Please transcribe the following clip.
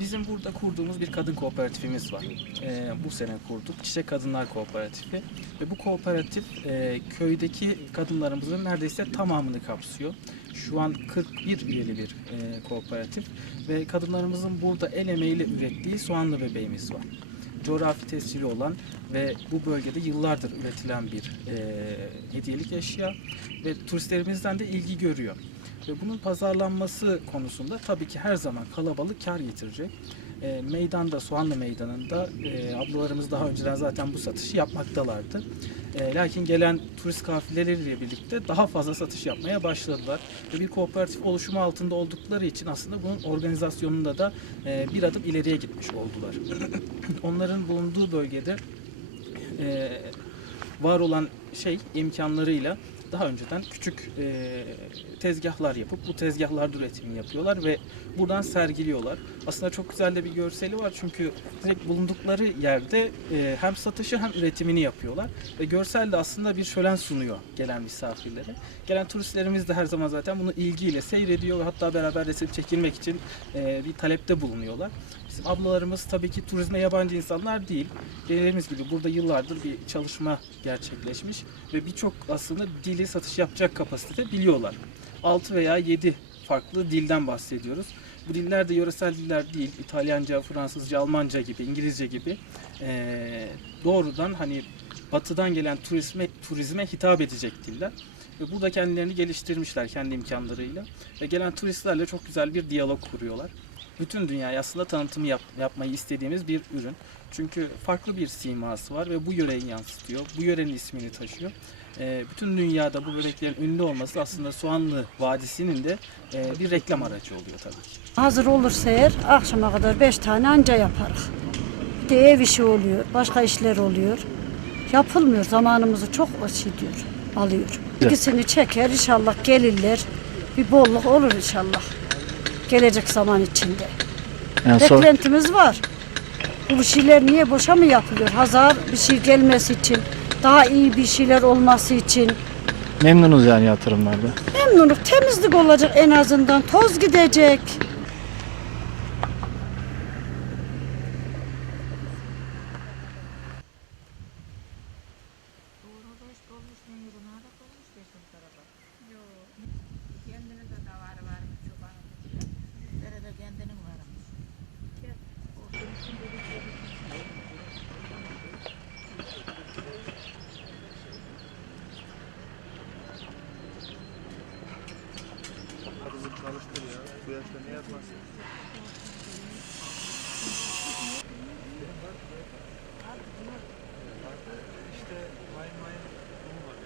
Bizim burada kurduğumuz bir kadın kooperatifimiz var. Ee, bu sene kurduk. Çiçek Kadınlar Kooperatifi. Ve bu kooperatif e, köydeki kadınlarımızın neredeyse tamamını kapsıyor. Şu an 41 üyeli bir e, kooperatif. Ve kadınlarımızın burada el emeğiyle ürettiği soğanlı bebeğimiz var. Coğrafi tescili olan ve bu bölgede yıllardır üretilen bir e, hediyelik eşya. Ve turistlerimizden de ilgi görüyor. Ve bunun pazarlanması konusunda tabii ki her zaman kalabalık kar getirecek. E, meydanda, Soğanlı Meydanı'nda e, ablalarımız daha önceden zaten bu satışı yapmaktalardı. E, lakin gelen turist kafileleriyle birlikte daha fazla satış yapmaya başladılar. Ve bir kooperatif oluşumu altında oldukları için aslında bunun organizasyonunda da e, bir adım ileriye gitmiş oldular. Onların bulunduğu bölgede var olan şey imkanlarıyla daha önceden küçük e, tezgahlar yapıp bu tezgahlarda üretimini yapıyorlar ve buradan sergiliyorlar. Aslında çok güzel de bir görseli var çünkü direkt bulundukları yerde e, hem satışı hem üretimini yapıyorlar ve görsel de aslında bir şölen sunuyor gelen misafirlere. Gelen turistlerimiz de her zaman zaten bunu ilgiyle seyrediyor ve hatta beraber resim çekilmek için e, bir talepte bulunuyorlar. Bizim ablalarımız tabii ki turizme yabancı insanlar değil. Dediğimiz gibi burada yıllardır bir çalışma gerçekleşmiş ve birçok aslında dili satış yapacak kapasitede biliyorlar. 6 veya 7 farklı dilden bahsediyoruz. Bu diller de yöresel diller değil. İtalyanca, Fransızca, Almanca gibi, İngilizce gibi eee, doğrudan hani batıdan gelen turizme, turizme hitap edecek diller. Ve burada kendilerini geliştirmişler kendi imkanlarıyla. Ve gelen turistlerle çok güzel bir diyalog kuruyorlar. Bütün dünyaya aslında tanıtımı yap- yapmayı istediğimiz bir ürün. Çünkü farklı bir siması var ve bu yöreyi yansıtıyor. Bu yörenin ismini taşıyor. Ee, bütün dünyada bu böreklerin ünlü olması aslında Soğanlı Vadisi'nin de e, bir reklam aracı oluyor tabii ki. Hazır olursa eğer akşama kadar beş tane anca yaparız. Bir de ev işi oluyor, başka işler oluyor. Yapılmıyor, zamanımızı çok şey diyor, alıyor. İkisini çeker inşallah gelirler. Bir bolluk olur inşallah. Gelecek zaman içinde. Yani sor- Beklentimiz var. Bu şeyler niye boşa mı yapılıyor? Hazır bir şey gelmesi için, daha iyi bir şeyler olması için. memnunuz yani yatırımlarda. Memnunluk, temizlik olacak en azından. Toz gidecek. что нет.